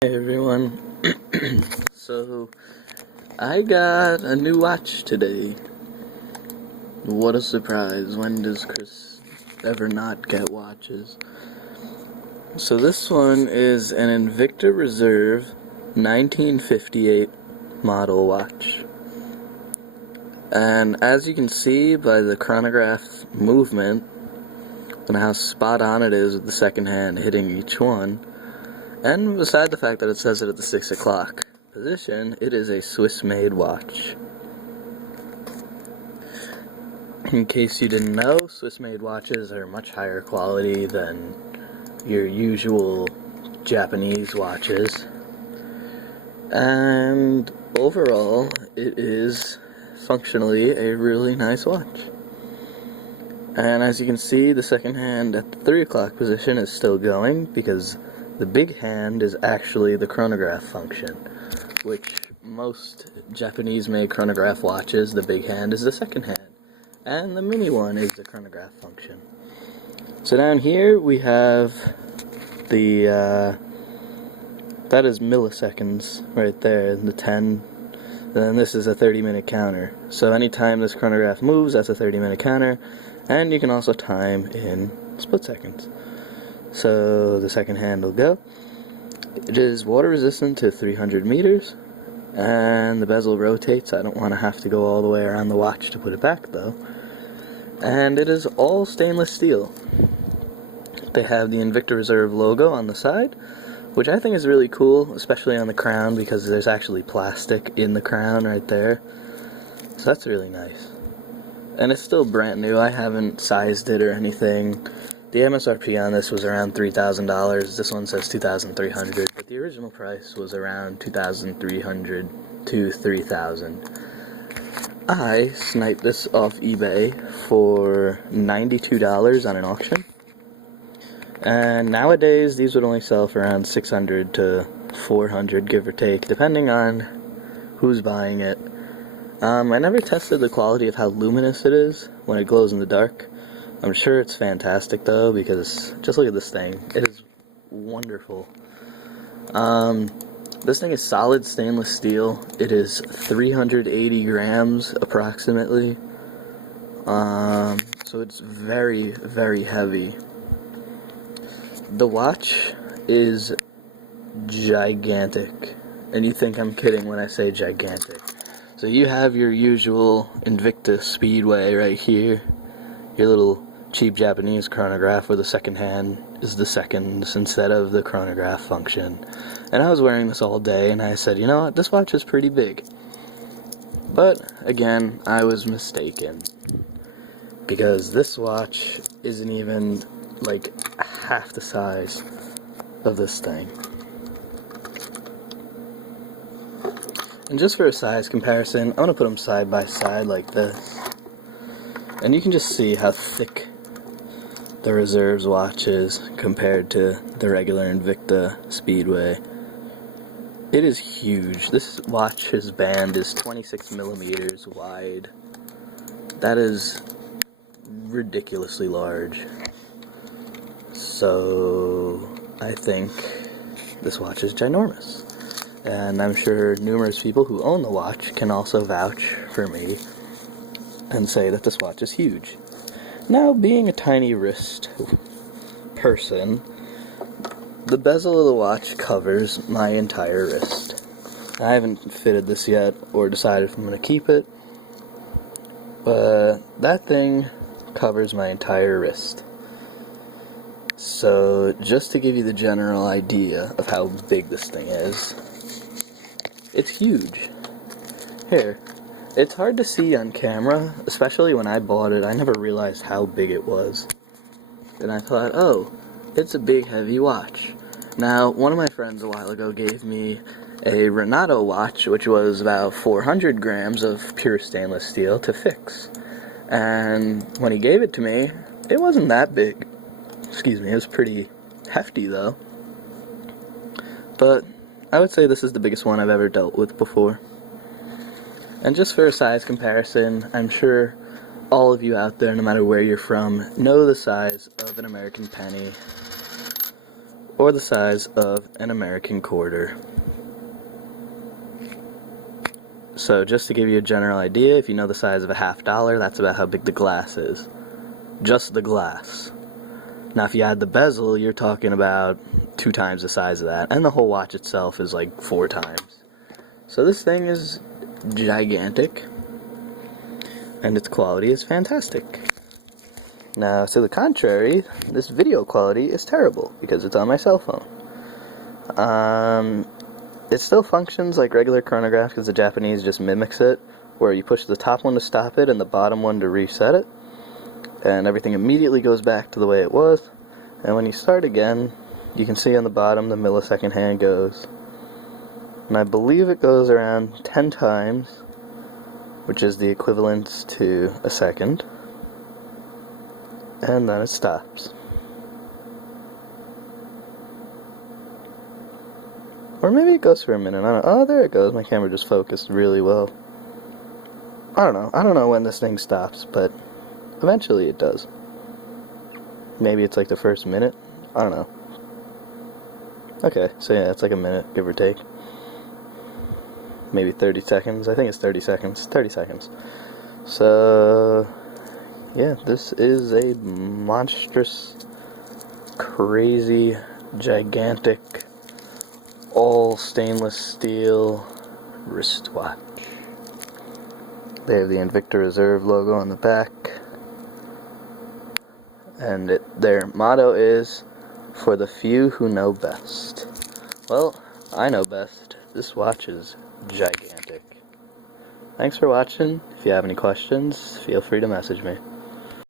Hey everyone, so I got a new watch today. What a surprise. When does Chris ever not get watches? So this one is an Invicta Reserve 1958 model watch. And as you can see by the chronograph movement and how spot on it is with the second hand hitting each one, and beside the fact that it says it at the 6 o'clock position, it is a Swiss-made watch. In case you didn't know, Swiss-made watches are much higher quality than your usual Japanese watches. And overall, it is functionally a really nice watch. And as you can see, the second hand at the 3 o'clock position is still going because the big hand is actually the chronograph function, which most Japanese-made chronograph watches, the big hand is the second hand, and the mini one is the chronograph function. So down here we have the, that is milliseconds right there, the 10, then this is a 30-minute counter. So anytime this chronograph moves, that's a 30-minute counter, and you can also time in split seconds. So the second hand will go. It is water resistant to 300 meters, and the bezel rotates. I don't want to have to go all the way around the watch to put it back though. And it is all stainless steel. They have the Invicta Reserve logo on the side, which I think is really cool, especially on the crown because there's actually plastic in the crown right there. So that's really nice. And it's still brand new. I haven't sized it or anything. The MSRP on this was around $3,000. This one says $2,300, but the original price was around $2,300 to $3,000. I sniped this off eBay for $92 on an auction, and nowadays these would only sell for around $600 to $400, give or take, depending on who's buying it. I never tested the quality of how luminous it is when it glows in the dark. I'm sure it's fantastic though, because just look at this thing. It is wonderful. This thing is solid stainless steel. It is 380 grams approximately. So it's very, very heavy. The watch is gigantic. And you think I'm kidding when I say gigantic. So you have your usual Invicta Speedway right here. Your little cheap Japanese chronograph where the second hand is the seconds instead of the chronograph function. And I was wearing this all day and I said, you know what, this watch is pretty big. But again, I was mistaken. Because this watch isn't even like half the size of this thing. And just for a size comparison, I'm going to put them side by side like this. And you can just see how thick the Reserve's watch is compared to the regular Invicta Speedway. It is huge. This watch's band is 26 millimeters wide. That is ridiculously large. So I think this watch is ginormous. And I'm sure numerous people who own the watch can also vouch for me and say that this watch is huge. Now, being a tiny wrist person, the bezel of the watch covers my entire wrist. I haven't fitted this yet or decided if I'm going to keep it, but that thing covers my entire wrist. So, just to give you the general idea of how big this thing is, it's huge. Here. It's hard to see on camera, especially when I bought it. I never realized how big it was. And I thought, oh, it's a big, heavy watch. Now, one of my friends a while ago gave me a Renato watch, which was about 400 grams of pure stainless steel to fix. And when he gave it to me, it wasn't that big. Excuse me, it was pretty hefty, though. But I would say this is the biggest one I've ever dealt with before. And just for a size comparison, I'm sure all of you out there, no matter where you're from, know the size of an American penny or the size of an American quarter. So just to give you a general idea, if you know the size of a $50, that's about how big the glass is. Just the glass. Now if you add the bezel, you're talking about 2 times the size of that, and the whole watch itself is like 4 times. So this thing is gigantic, and its quality is fantastic. Now, to the contrary, this video quality is terrible because it's on my cell phone. It still functions like regular chronograph because the Japanese just mimics it, where you push the top one to stop it and the bottom one to reset it, and everything immediately goes back to the way it was. And when you start again, you can see on the bottom the millisecond hand goes. And I believe it goes around 10 times, which is the equivalent to a second. And then it stops. Or maybe it goes for a minute. I don't know. Oh, there it goes. My camera just focused really well. I don't know. I don't know when this thing stops, but eventually it does. Maybe it's like the first minute. I don't know. Okay, so yeah, it's like a minute, give or take. Maybe 30 seconds. I think it's 30 seconds. 30 seconds. So yeah, this is a monstrous, crazy, gigantic, all stainless steel wristwatch. They have the Invicta Reserve logo on the back, and their motto is, "For the few who know best." Well, I know best. This watch is gigantic. Thanks for watching. If you have any questions, feel free to message me.